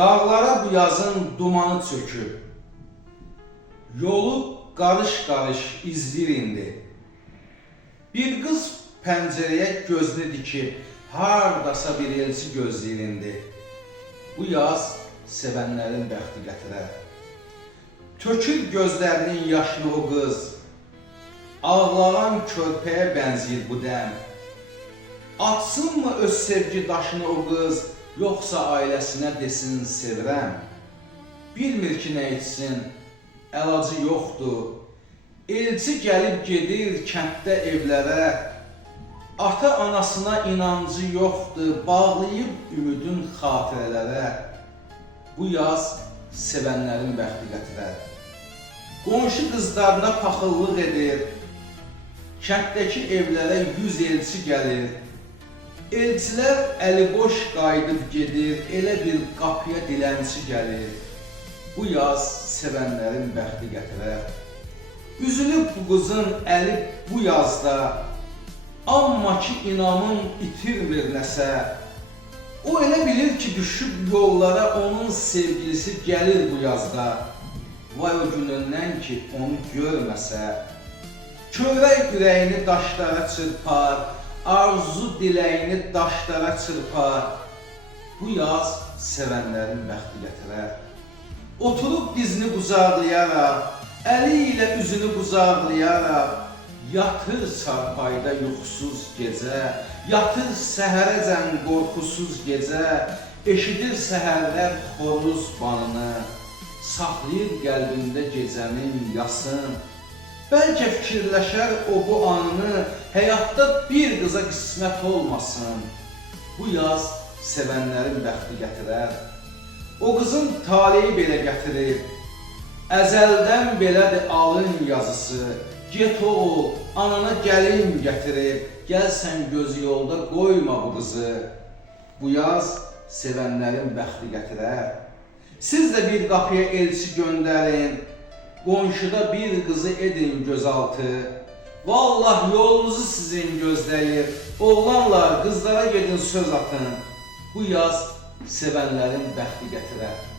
Dağlara bu yazın dumanı çöküb, yolu qarış-qarış izləyir indi. Bir qız pəncərəyə gözünü dikib, hardasa bir elçi gözləyir indi. Bu yaz sevənlərin bəxti gətirər. Tökür gözlərinin yaşlı o qız, ağlayan körpəyə bənzəyir bu dəm. Atsınmı öz sevgi daşını o qız, yoxsa ailəsinə desin sevirəm. Bilmir ki, nə etsin, əlacı yoxdur. Elçi gəlib gedir kənddə evlərə. Ata-anasına inancı yoxdur, bağlayıb ümidin xatirələrə. Bu yaz sevənlərin bəxti gətirər. Qonşu qızlarına paxıllıq edir, kənddəki evlərə 100 elçi gəlir. Elçilər əli boş qayıdıb gedir, elə bir qapıya dilənçi gəlir. Bu yaz sevənlərin bəxti gətirər. Üzülüb bu qızın əli bu yazda, amma ki inamın itirmir nəsə. O elə bilir ki, düşüb yollara onun sevgilisi gəlir bu yazda. Vay o günündən ki, onu görməsə. Körək ürəyini daşlara çırpar, arzu diləyini daşlara çırpar. Bu yaz sevənlərin bəxti gətirər. Oturub dizini qucaqlayaraq, əli ilə üzünü qucaqlayaraq, yatır çarpayda yuxusuz gecə, yatır səhərəcən qorxusuz gecə, eşidir səhərlər xoruz banını, saxlayır qəlbində gecənin yasın. Bəlkə fikirləşər o bu anını, həyatda bir qıza qismət olmasın. Bu yaz sevənlərin bəxti gətirər. O qızın taleyi belə gətirir, əzəldən belədir alın yazısı. Get oğul, anana gəlin gətirib, gəl sən gözü yolda qoyma bu qızı. Bu yaz sevənlərin bəxti gətirər. Siz də bir qapıya elçi göndərin, qonşuda bir qızı edin gözaltı. Vallah yolunuzu sizin gözləyir, oğlanlar qızlara gedin söz atın. Bu yaz sevənlərin bəxti gətirər.